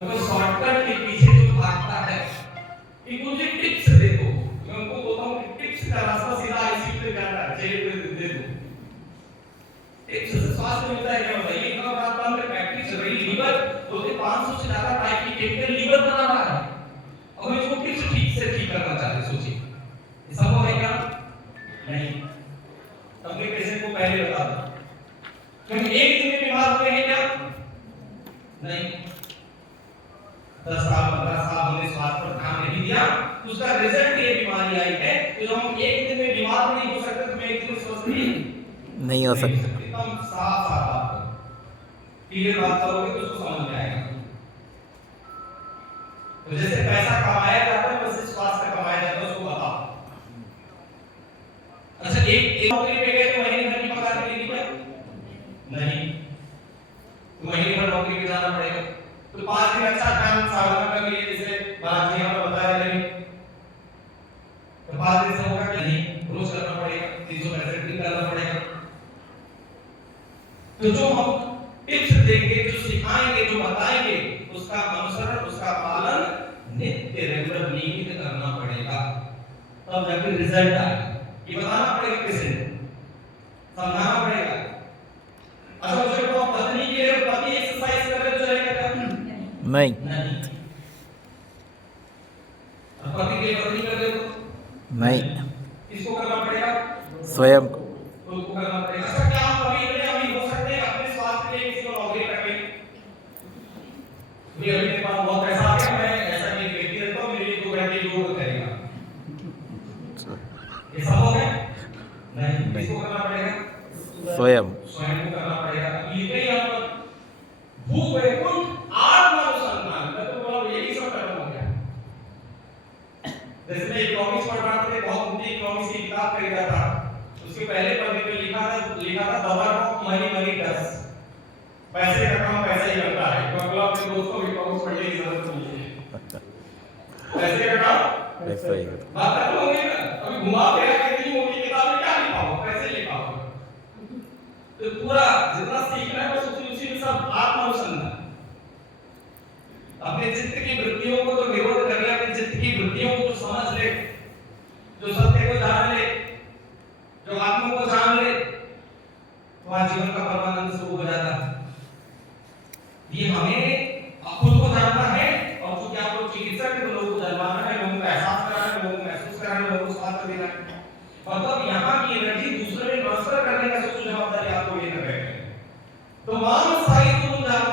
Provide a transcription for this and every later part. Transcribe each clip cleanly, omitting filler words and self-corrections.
तो शॉर्टकट के पीछे जो भागता है कि मुझे टिप्स दे दो, मैं उनको बोलता हूँ कि टिप्स का रास्ता सीधा आईसीयू पे जाता है, चलिए कोई दे दो। टिप्स से स्वास्थ्य मिलता है क्या बताइए? इतना बड़ा काम में फैक्ट्री चल रही, लीवर बोलते 500 से ज्यादा टाइप की केमिकल लीवर बना रहा है और मैं इसको टिप्स ठीक से ठीक करना चाहते, सोचिए ये संभव है क्या? नहीं। अपने पेशेंट को पहले बता दो क्योंकि एक दिन में बीमार हुए हैं क्या? नहीं। 10 साल 15 साल हमने स्वास्थ्य पर ध्यान नहीं दिया, उसका रिजल्ट ये बीमारी आई है। तो जब हम एक दिन में बीमार नहीं हो सकते तो मैं एक दिन में स्वस्थ नहीं हो सकता। एकदम साफ साफ बात करो, क्लियर बात करोगे तो उसको समझ में आएगा। तो जैसे पैसा कमाया जाता है वैसे स्वास्थ्य कमाया जाता है, उसको बताओ। अच्छा एक नौकरी पे गए तो महीने भर की पगार मिलेगी क्या? नहीं। तो महीने भर नौकरी पे जाना पड़ेगा। तो 5 दिन अच्छा काम साधना कर लिए, जैसे बात जी हमें बता रहे थे, तो 5 दिन से होगा कि नहीं? रोज करना पड़ेगा, 365 दिन करना पड़ेगा। तो जो हम टिप्स देंगे, जो सिखाएंगे, जो बताएंगे, उसका अनुसरण, उसका पालन नित्य रेगुलर नियमित करना पड़ेगा, तब जाके रिजल्ट आएगा। ये बताना पड़ेगा किसी को, समझाना पड़ेगा। अच्छा मुझे बताओ, पत्नी के लिए पति एक्सरसाइज कर रहे चलेगा क्या? नहीं। पति के पत्नी कर दे तो नहीं। किसको करना पड़ेगा? स्वयं को। खुद को करना पड़ेगा। अच्छा क्या हम कभी इतने अमीर हो सकते हैं अपने स्वास्थ्य के लिए किसी को नौकरी करके? मेरे अपने पास बहुत पैसा आ गया, मैं ऐसा नहीं व्यक्ति रहता हूँ, मेरे लिए 2 घंटे योग करेगा, ये संभव है? नहीं। किसको करना पड़ेगा? स्वयं स्वयं को करना पड़ेगा। लिखे यहाँ पर भूख वैकुंठ आत्मानुसंधान, मैं तो बोला यही सब खत्म हो गया। जैसे मैं इकोनॉमिक्स पढ़ रहा था, बहुत मोटी इकोनॉमिक्स की किताब खरीदा था, उसके पहले पन्ने पे लिखा था the work of money money does, पैसे का काम पैसे ही करता है। तो अगला अपने दोस्तों को इकोनॉमिक्स पढ़ने की जरूरत नहीं है, पैसे का काम ऐसा ही बात खत्म हो गई ना। अभी घुमा फिरा के इतनी मोटी किताब में क्या लिखा हो? पैसे लिखा हो। तो पूरा जितना सीखना है बस उसी में सब आत्मानुसंधान, अपने चित्त की वृत्तियों को तो निरोध कर ले, अपने चित्त की वृत्तियों को तो समझ ले, जो सत्य को जान ले, जो आत्मा को जान ले, तुम्हारा जीवन का परमानंद शुरू हो जाता है। ये हमें खुद को जानना है और चूंकि आप लोग चिकित्सक हैं तो लोगों को जानवाना है, लोगों को एहसास कराना है, लोगों को महसूस कराना है, लोगों को स्वास्थ्य देना है। मतलब यहाँ की एनर्जी दूसरे में ट्रांसफर करने का सोचो, जवाबदारी आपको लेकर बैठे हैं। तो मान साई तुम जानो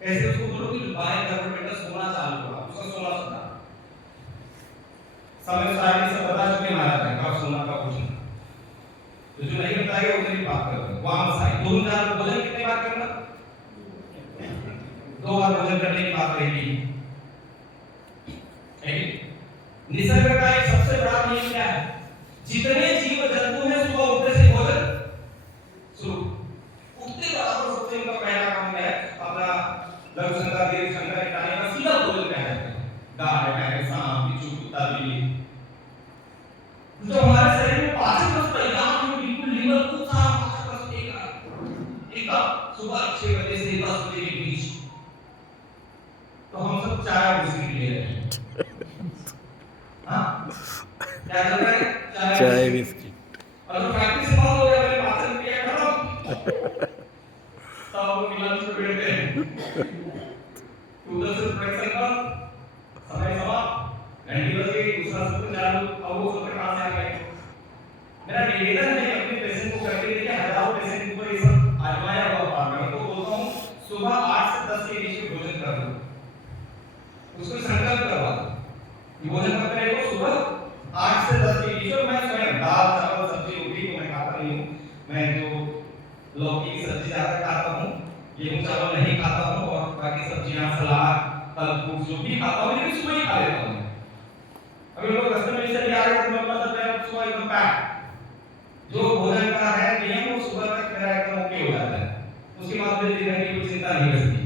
कैसे उसको बोलो कि दुबई गवर्नमेंट का सोना चालू हुआ, उसका सोना सुधा समय सारणी से बता चुके महाराज है कब सोना का पूछना, तो जो नहीं बताएगा उतनी बात करो। वहां साई तुम जानो भोजन कितने बार करना? 2 बार भोजन करने की बात रहेगी। निसर्ग का एक सबसे बड़ा नियम क्या है? जितने जीव जंतु हैं सुबह उठने से भोजन शुरू, उठते बराबर सबसे इनका पहला काम है अपना लघु शंकर दीर्घ शंकर इत्यादि का सीधा भोजन क्या है? गाय भैंस सांप बिच्छू कुत्ता बिल्ली। जो हमारे शरीर में पाचन तंत्र एकदम बिल्कुल लीवर को साफ पाचन तंत्र एकदम सुबह 6 बजे से 10 बजे के बीच, तो हम सब चाय और बिस्किट ले रहे हैं। हाँ क्या चल रहा है? चाय बिस्किट। और जो प्रैक्टिस बहुत हो गया, मैंने पाचन क्रिया खत्म, तब मिलन से बैठते हैं, उधर से फ्लेक्शन का समय समाप्त, घंटी बज गई, दूसरा सत्र चालू। अब वो सत्र कहाँ से आ गया? मेरा निवेदन है अपने पेशेंट को करके देखिए, हजारों पेशेंट को ये सब आजमाया हुआ पार मैं तो बोलता हूँ सुबह 8 से 10 के बीच में भोजन कर लो, उसको संकल्प करवा दो कि भोजन कब करेगा? सुबह 8 से 10 के बीच में। मैं स्वयं दाल चावल सब्जी रोटी को मैं खाता नहीं हूँ, मैं जो लौकी की सब्जी ज्यादा खाता हूँ, गेहूं चावल नहीं खाता हूँ, और बाकी सब्जियां सलाद फल फ्रूट जो भी खाता हूँ लेकिन सुबह ही खा लेता हूँ। अभी लोग रास्ते में चले आ रहे हैं तो मैं मतलब सुबह एकदम पैक, जो भोजन का है नियम वो सुबह तक मेरा एकदम ओके हो जाता है, उसके बाद मेरे दिन की कोई चिंता नहीं रहती।